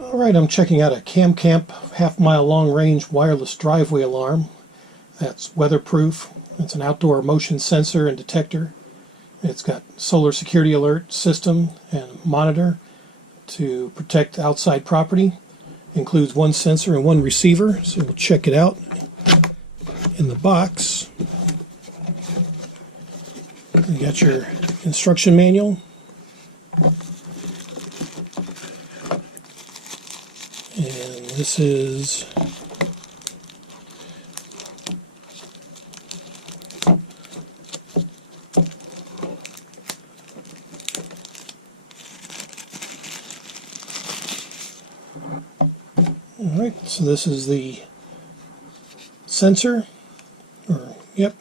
Alright, I'm checking out a CamCamp half-mile long-range wireless driveway alarm. That's weatherproof. It's an outdoor motion sensor and detector. It's got solar security alert system and monitor to protect outside property. Includes one sensor and one receiver, so we'll check it out in the box. You got your instruction manual. And this is alright, so this is the sensor, yep,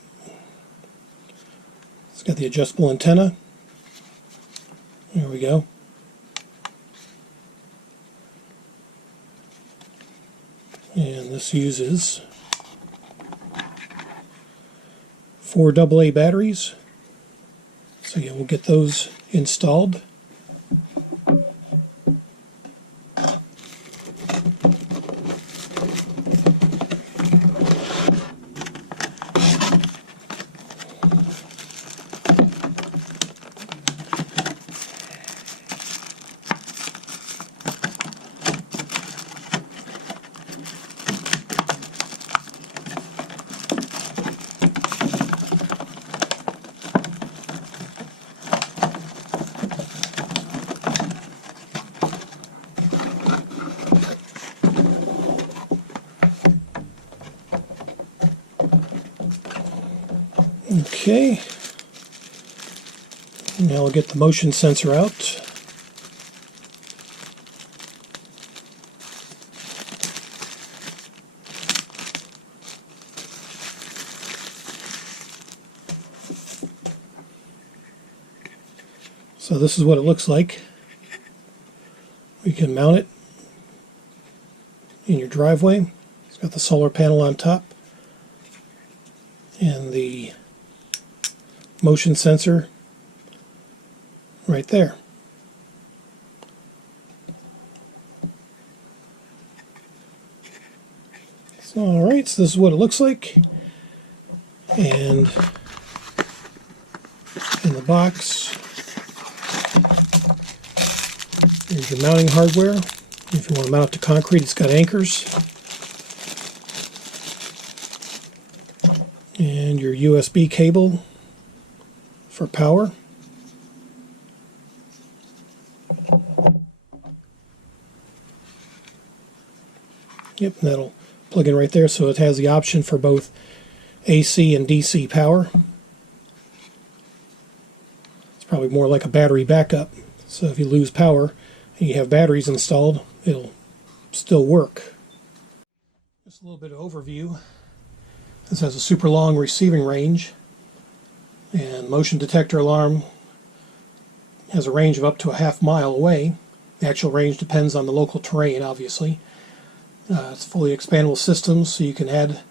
it's got the adjustable antenna. There we go. And this uses 4 AA batteries. So yeah, we'll get those installed. Okay, now I'll get the motion sensor out. So this is what it looks like. We can mount it in your driveway. It's got the solar panel on top and the motion sensor right there. So, alright, so this is what it looks like. And in the box, here's your mounting hardware. If you want to mount it to concrete, it's got anchors. And your USB cable for power. Yep, that'll plug in right there, so it has the option for both AC and DC power. It's probably more like a battery backup, so if you lose power and you have batteries installed, it'll still work. Just a little bit of overview. This has a super long receiving range, and motion detector alarm has a range of up to a half-mile away. The actual range depends on the local terrain, obviously. It's a fully expandable system, so you can add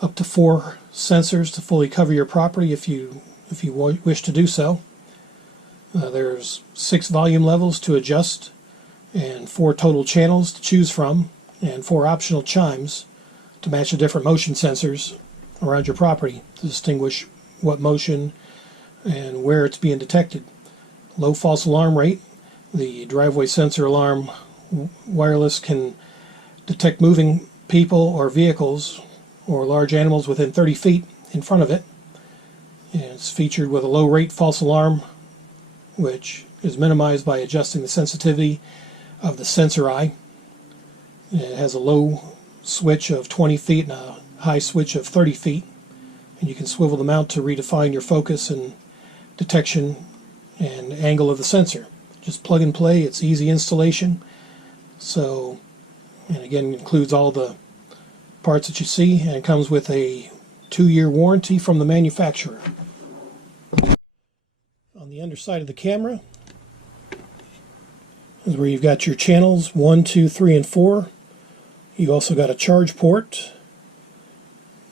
up to 4 sensors to fully cover your property if you wish to do so. There's 6 volume levels to adjust, and 4 total channels to choose from, and 4 optional chimes to match the different motion sensors around your property to distinguish what motion and where it's being detected. Low false alarm rate. The driveway sensor alarm wireless can detect moving people or vehicles or large animals within 30 feet in front of it. And it's featured with a low rate false alarm, which is minimized by adjusting the sensitivity of the sensor eye. It has a low switch of 20 feet and a high switch of 30 feet. And you can swivel them out to redefine your focus and detection and angle of the sensor. Just plug and play. It's easy installation. So, and again, includes all the parts that you see, and it comes with a 2-year warranty from the manufacturer. On the underside of the camera is where you've got your channels 1, 2, 3, and 4. You've also got a charge port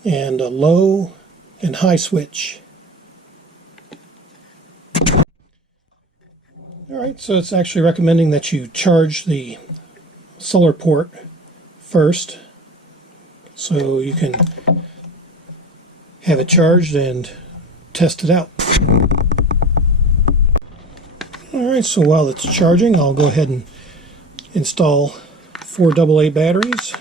and a low and high switch. Alright, so it's actually recommending that you charge the solar port first so you can have it charged and test it out. Alright, so while it's charging, I'll go ahead and install 4 AA batteries.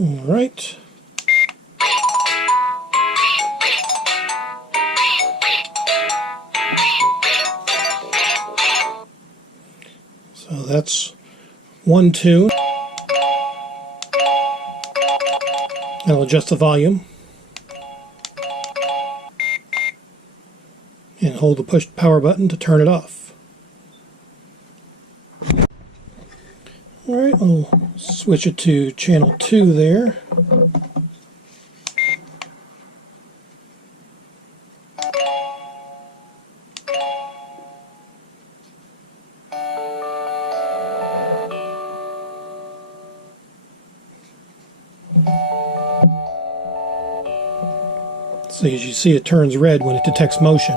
Alright. So that's one tune. I'll adjust the volume and hold the push power button to turn it off. Alright, I'll switch it to channel 2 there. So as you see, it turns red when it detects motion.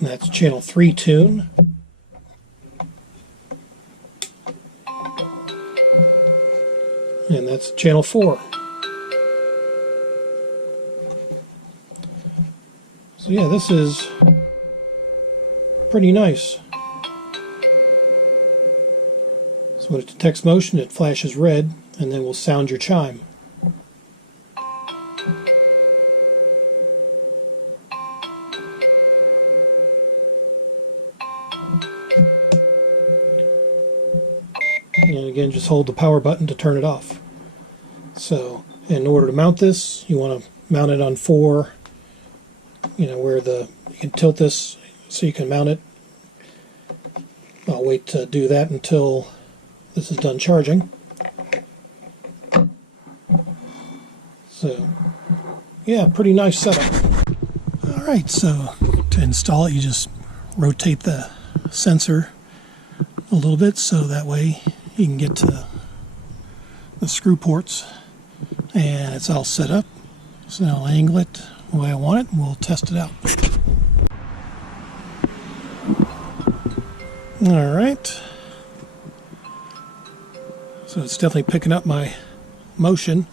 And that's channel 3 tune. And that's channel 4. So yeah, this is pretty nice. So when it detects motion, it flashes red, and then will sound your chime. And again, just hold the power button to turn it off. So in order to mount this, you want to mount it on 4, where you can tilt this so you can mount it. I'll wait to do that until this is done charging. So yeah, pretty nice setup. Alright, so to install it, you just rotate the sensor a little bit so that way you can get to the screw ports, and it's all set up. So I'll angle it the way I want it and we'll test it out. Alright, so it's definitely picking up my motion.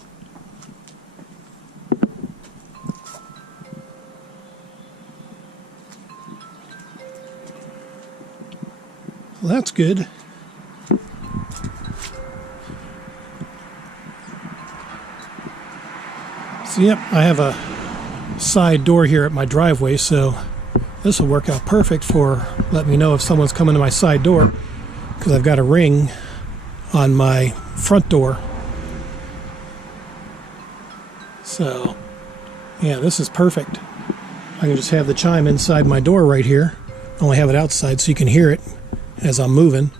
Well, that's good. So yep, I have a side door here at my driveway, so this will work out perfect for letting me know if someone's coming to my side door, because I've got a ring on my front door. So yeah, this is perfect. I can just have the chime inside my door right here. Only have it outside so you can hear it as I'm moving.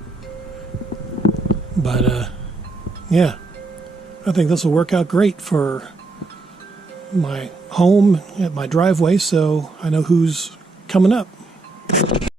But yeah, I think this will work out great for my home at my driveway, so I know who's coming up.